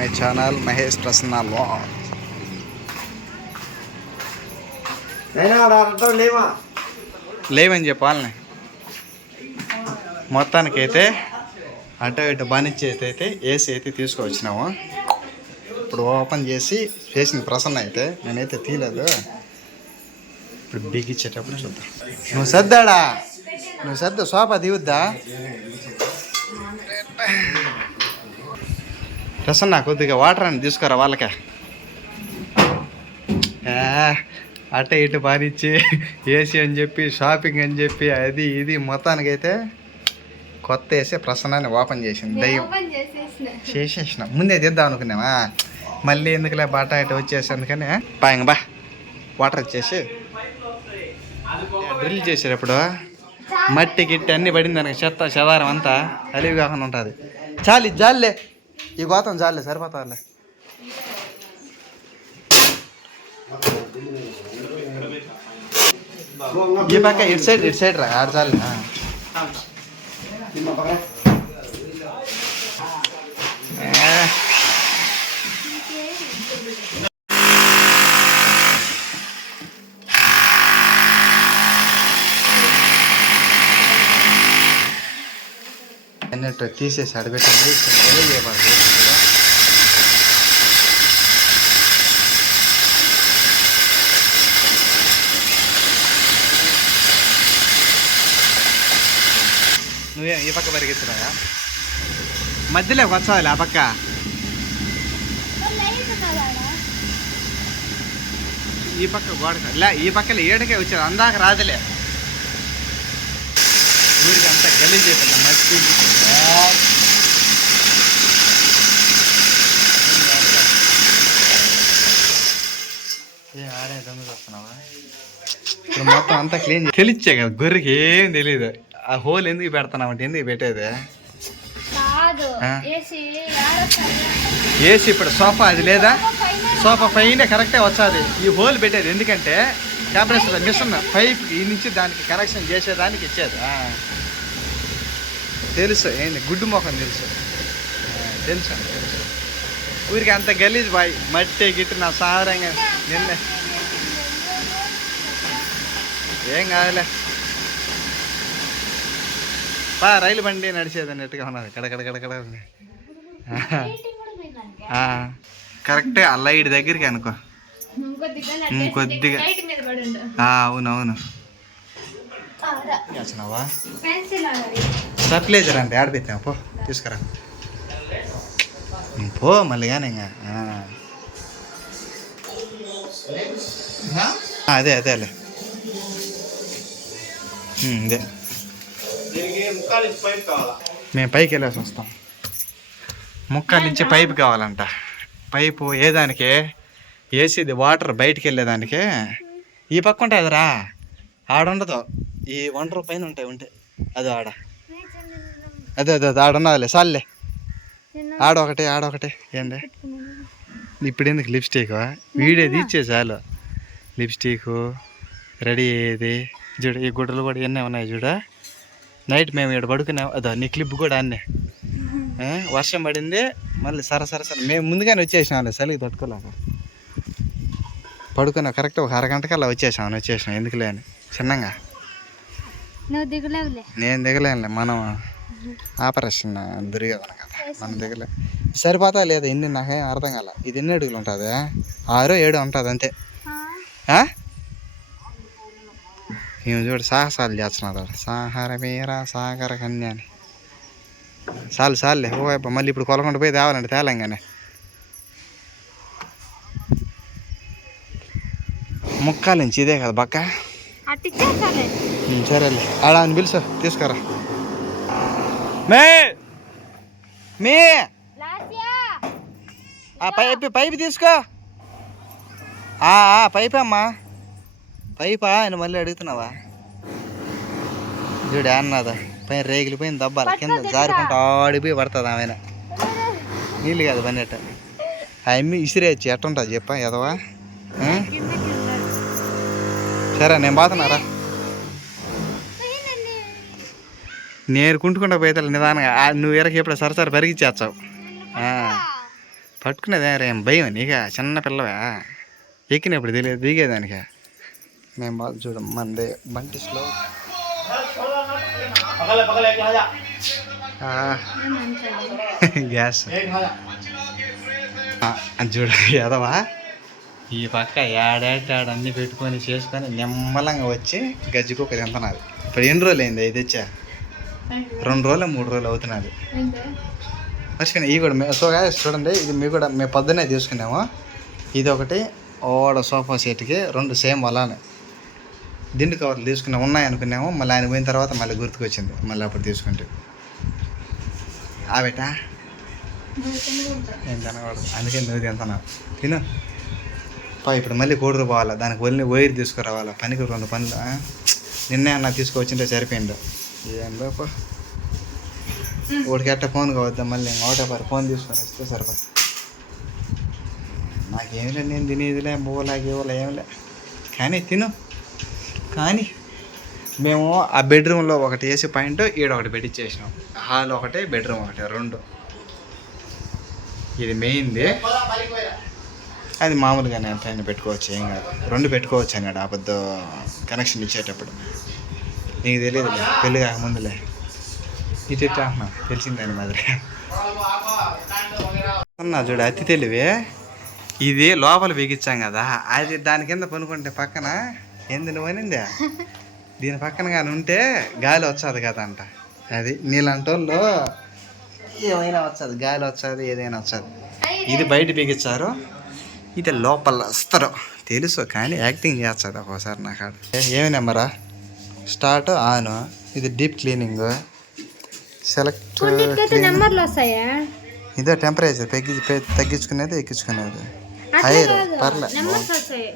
My channel Mahesh Prasanna లేవని చెప్పాలని. మొత్తానికైతే అటు ఇటు బానిచ్చేసి అయితే ఏసీ అయితే తీసుకువచ్చినాము ఇప్పుడు ఓపెన్ చేసి చేసిన ప్రసన్న అయితే నేనైతే తీయలేదు. ఇప్పుడు బిగించేటప్పుడు చూద్దాం. నువ్వు సర్దాడా? నువ్వు సర్దు సోఫా దిగుద్దా ప్రసన్న కొద్దిగా వాటర్ అని తీసుకురా వాళ్ళకే. అటు ఇటు బానిచ్చి ఏసీ అని చెప్పి షాపింగ్ అని చెప్పి అది ఇది మొత్తానికైతే కొత్త వేసి ప్రసన్నాన్ని ఓపెన్ చేసింది. దయ్యం. చేసేసిన. ముందే తెద్దాం అనుకున్నావా? మళ్ళీ ఎందుకులే బాటా ఇటు వచ్చేసి అందుకని. పాయంగ బా. వాటర్ వచ్చేసి డ్రిల్ చేసేటప్పుడు మట్టి గిట్టి అన్ని పడింది దానికి చెత్త చెదారం అంతా అలివి కాకుండా ఉంటుంది. చాలు జాలే ఈ గోతం జాలే సరిపోతాలే ఈ పక్క ఇటు సైడ్ ఇటు సైడ్ రా ఆడు చాలు పైన తీసేసి అడబెట్టండి ఏమండి నువ్వే ఈ పక్క పరిగెత్తున్నాయా మధ్యలో వచ్చాలి ఆ పక్క. ఈ పక్క గోడక లే ఈ పక్కలో ఏడకే వచ్చారు అందాక రాదులే. ఊరికి అంతా గలీజ్ అయిపోయింది. మట్టి ఇప్పుడు మొత్తం అంతా క్లీన్ తెలిచ్చే కదా గొర్రెకి ఏం తెలియదు ఆ హోల్ ఎందుకు పెడతావు అంటే ఎందుకు పెట్టేది? ఏసీ ఇప్పుడు సోఫా అది లేదా? సోఫా పైన కరెక్టే వచ్చాది. ఈ హోల్ పెట్టేది ఎందుకంటే కంప్రెసర్ మిషన్ పైప్ ఈ నుంచి దానికి కనెక్షన్ చేసేదానికి ఇచ్చేది. తెలుసు ఏంటి గుడ్డు మొఖం తెలుసు. తెలుసు అండి, తెలుసు. ఊరికి అంత గలీజ్ బాయ్ మట్టి గిట్టి నా సారంగా నిన్న. ఏం కాదులే. పా రైలు బండి నడిచేది అన్నట్టుగా ఉన్నది. కడకడ కడకడ ఉంది ఆ. ఆ, కరెక్టే ఆ లైట్ దగ్గరికి అనుకో. కొద్దిగా. అవునవును ఆడాలి సర్ప్లేజర్ అంటే ఆడ పెట్టావు పో తీసుకురా. పో మళ్ళీ కానీ ఇంకా. అదే అదేలే ఇదే దీనికి ముక్కాలు ఇంచు పైప్ కావాలా? మేము పైకి వెళ్ళేసి వస్తాం. ముక్కలు ఇచ్చి పైపు కావాలంట. పైపు ఏదానికి వేసేది వాటర్ బయటికి వెళ్ళేదానికి ఈ పక్క ఉంటుందిరా ఆడ ఉండదు ఈ ఒంటరి పైన ఉంటాయి ఉంటే. అది ఆడ. అదే అదే అదే ఆడ ఉన్నదిలే సాల్లే ఆడ ఒకటి ఆడ ఒకటి. ఏంది? ఇప్పుడు ఎందుకు లిప్స్టిక్ వీడియో తీచ్చే చాలు. లిప్స్టిక్ రెడీ అయ్యేది. చూడు ఈ గుడ్డలు కూడా ఎన్ని ఉన్నాయి చూడు. నైట్ మేము ఇక్కడ పడుకున్నాం అదో నీ క్లిప్ కూడా అన్నే. వర్షం పడింది మళ్ళీ సర సర సర. మేము ముందుగానే వచ్చేసినాం చలికి తట్టుకోలేక. పడుకున్నాం కరెక్ట్ ఒక అరగంటకల్లా వచ్చేసాం వచ్చేసినాం ఎందుకులే అని. చిన్నగా. నేను దిగలేనులే మనం ఆపరేషన్ దుర్యోధన కదా మనం దిగలే. సరిపోతా లేదా ఎన్ని నాకేం అర్థం కాల. ఇది ఎన్ని అడుగులు ఉంటుంది? ఆరో ఏడు ఉంటుంది అంతే? ఈమె చూడు సాహసాలు చేస్తున్నాడు సాహర మీర సాగర కన్య అని. చాలు చాలులే ఓ మళ్ళీ ఇప్పుడు కొలకుండా పోయి తేవాలంటే తేలంగానే ముక్కాల నుంచి ఇదే కదా బక్క? అట్టిచ్చేసాలే ఉమ్, సరేలే ఆడ అని పిలుసు తీసుకురా. మే! మీ! ఆ పైపు పైపు తీసుకో. పైపే అమ్మా. పైపా ఆయన మళ్ళీ అడుగుతున్నావా? చూడు అన్నదా. పైన రేగిలి పైన దబ్బాలి. కింద జారుకుంటూ ఆడిపోయి పడుతుంది ఆమె నీళ్ళు కాదు పన్నెట్ట అమ్మి ఇసిరేయచ్చు ఎట్టుంటుంది చెప్పా ఎదవా? సరే నేను పోతున్నారా నేర్కుంటుకుంటా తల్లి నిదానంగా. నువ్వు ఎరక ఎప్పుడు సరసరి పరిగిచ్చేస్తావు పట్టుకునేదే రేం భయం నీక? చిన్న పిల్లవా? ఎక్కినప్పుడు తెలియదు దిగేదానిక? మేము బాగా చూడం మందే బంటి స్లో. గ్యాస్. చూడ ఏదవా ఈ పక్క ఏడాడాడన్నీ పెట్టుకొని చేసుకొని నిమ్మలంగా వచ్చి గజ్జికొక తింటున్నారు ఇప్పుడు ఎన్ని రోజులు అయింది ఇది తెచ్చా? రెండు రోజులు మూడు రోజులు అవుతున్నది. మర్చిపోయినా ఇవి కూడా మే- సో చూడండి ఇది మేము కూడా మేము పొద్దున్నే తీసుకున్నాము. ఇది ఒకటి ఓడ సోఫా సెట్కి రెండు సేమ్ అలానే దిండు కవర్లు తీసుకున్నాము ఉన్నాయి అనుకున్నాము మళ్ళీ ఆయన పోయిన తర్వాత మళ్ళీ గుర్తుకొచ్చింది మళ్ళీ అప్పుడు తీసుకుంటే. ఆబెటా ఏం తినకూడదు అందుకే నువ్వు తింటున్నావు. తిను. పా ఇప్పుడు మళ్ళీ కోడరు పోవాలా? దానికి వదిలి వైర్ తీసుకురావాలా? పనికి రెండు పనులు ఆ? నిన్నే అన్న తీసుకొచ్చింటే సరిపోయిండు ఏం బాప ఫోన్ కావద్దా మళ్ళీ ఒకటే పరి ఫోన్ తీసుకొని వస్తే సరిపడ నాకేమిలే నేను తినేదిలే బోలాగేవోలా ఏమిలే కానీ తిను. కానీ మేము ఆ బెడ్రూమ్లో ఒకటి వేసి పాయింట్ ఈడ ఒకటి బెడ్ ఇచ్చేసినాం. హాల్ ఒకటి బెడ్రూమ్ ఒకటి రెండు. ఇది మెయిన్ది. అది మామూలుగానే ఎంత పెట్టుకోవచ్చు ఏం కాదు. రెండు పెట్టుకోవచ్చు అన్నాడు అబద్ధ. కనెక్షన్ ఇచ్చేటప్పుడు. నీకు తెలియదు పెళ్ళి కాక ముందులే ఇటు అంటున్నా తెలిసిందని మాదిరి. అన్నా చూడు అతి తెలివి. ఇది లోపల బిగించాం కదా అది దాని కింద పనుకుంటే పక్కన ఏంది నువ్వు దీని పక్కన కానీ ఉంటే గాలి వచ్చాది కదా అంట అది నీళ్ళంటోళ్ళు ఏమైనా వచ్చాది గాలి వచ్చాది ఏదైనా వచ్చాది. ఇది బయట బిగించారు ఇది లోపల వస్తారు తెలుసు కానీ యాక్టింగ్ చేస్తుంది ఒక్కోసారి నాకు ఏమి నెంబరా? Start on. ఇది డీప్ క్లీనింగ్. సెలెక్ట్. కొన్నిటికైతే నెంబర్లు వస్తాయా? ఇదే టెంపరేచర్ తగ్గి తగ్గించుకునేది ఎక్కించుకునేది. హైర్ పర్లే. నెంబర్స్ వస్తాయి.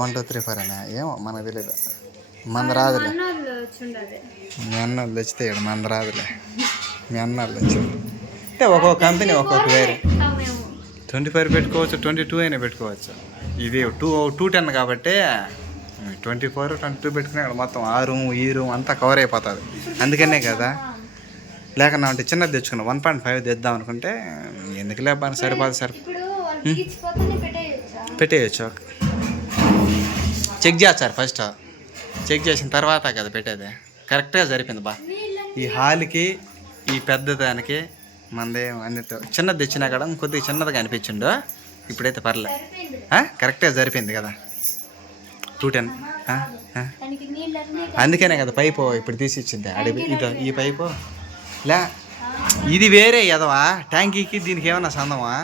వన్ టూ త్రీ ఫోర్ అనే ఏమో మనకు తెలియదు మన రాదులే. మీ అన్నోళ్ళు తెచ్చితే ఇక్కడ మన రాదులే. మీ అన్నోళ్ళు తెచ్చింది అంటే ఒక్కొక్క కంపెనీ ఒక్కొక్క వేరే. ట్వంటీ ఫైవ్ పెట్టుకోవచ్చు ట్వంటీ టూ అయినా పెట్టుకోవచ్చు. ఇది టూ టూ టెన్ కాబట్టి ట్వంటీ ఫోర్ ట్వంటీ టూ పెట్టుకునే మొత్తం ఆ రూమ్ ఈ రూమ్ అంతా కవర్ అయిపోతుంది. అందుకనే కదా. లేకన్నా అంటే చిన్నది తెచ్చుకున్నాం. వన్ పాయింట్ ఫైవ్ తెద్దాం అనుకుంటే ఎందుకు లేకపోతే సరిపోదు సరి పెట్టేయచ్చా? చెక్ చేస్తారు ఫస్ట్ చెక్ చేసిన తర్వాత కదా పెట్టేది. కరెక్ట్గా సరిపోయింది బా. ఈ హాల్కి ఈ పెద్ద దానికి మనదే అన్నితో చిన్నది తెచ్చినా కూడా కొద్దిగా చిన్నదిగా అనిపించిండు. ఇప్పుడైతే పర్లే. ఆ? కరెక్ట్గా సరిపోయింది కదా. Two ten. అందుకనే కదా పైపు ఇప్పుడు తీసి ఇచ్చింది అడిగి ఇదో ఈ పైపు. లే ఇది వేరే ఎదవా? ట్యాంకీకి దీనికి ఏమన్నా సందమా?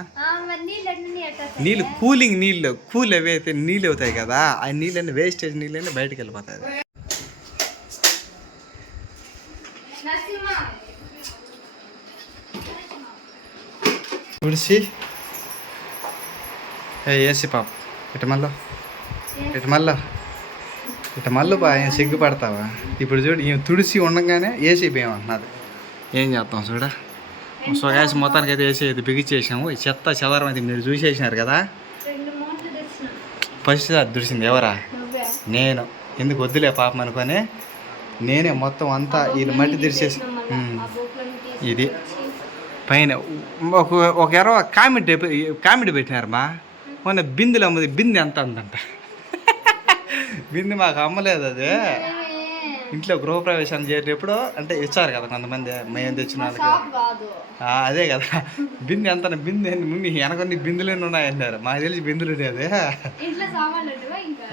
నీళ్ళు కూలింగ్ నీళ్ళు కూల్ ఏవైతే నీళ్ళు అవుతాయి కదా ఆ నీళ్ళన్నీ వేస్టేజ్ నీళ్ళన్నీ బయటకు వెళ్ళిపోతాయి. ఏ ఏసి పాప. ఇటు మళ్ళీ? ఇటు మళ్ళీ ఇటు మళ్ళీ బా ఏం సిగ్గుపడతావా? ఇప్పుడు చూడు ఈమె తుడిసి ఉండగానే ఏసీ భయం అంటున్నది. ఏం చేస్తాం చూడ? సో గ్యాస్ మొత్తానికి అయితే ఏసీ అయితే బిగించేసాము ఈ చెత్త చెదరం అయితే మీరు చూసేసినారు కదా? ఫస్ట్ అది దుడిసింది ఎవరా? నేను. ఎందుకు వద్దులే పాపం అనుకొని? నేనే మొత్తం అంతా వీళ్ళు మట్టి తెరిచేసి ఇది. పైన ఒక ఒక ఎరవ కామెడీ కామెడీ పెట్టినారు మా మొన్న బిందెలు అమ్మది బిందె ఎంత అందంట బిందె మాకు అమ్మలేదు అది. ఇంట్లో గృహప్రవేశం చేసేటప్పుడు అంటే ఇచ్చారు కదా కొంతమంది మేము తెచ్చిన అదే కదా. బిందె ఎంత బిందె మమ్మీ వెనకొన్ని బిందులు ఉన్నాయన్నారు. మాకు తెలిసి బిందులు ఉండేది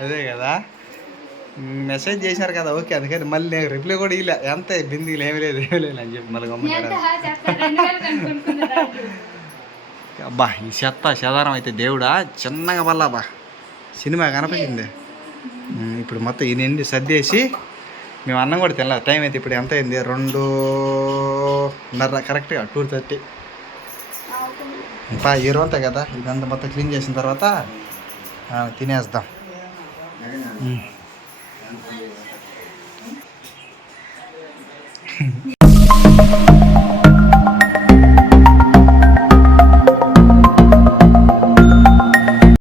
అదే కదా. మెసేజ్ చేశారు కదా ఓకే అందుకని మళ్ళీ నేను రిప్లై కూడా ఇలే ఎంత బిందీలు ఏమి లేదు ఏమి లేదు అని చెప్పి మళ్ళీ కనుక్కుంటున్నా అబ్బా ఈ చెత్త చెదారం అయితే దేవుడా చిన్నగా వల్ల బా సినిమా కనిపించింది ఇప్పుడు మొత్తం ఈ నిండి సర్దేసి మేము అన్నం కూడా తినలేదు. టైం అయితే ఇప్పుడు ఎంత అయింది? రెండు నర కరెక్ట్గా టూ థర్టీ ఇంకా ఈ రోజంతా కదా? ఇదంతా మొత్తం క్లీన్ చేసిన తర్వాత తినేస్తాం తినేద్దాం.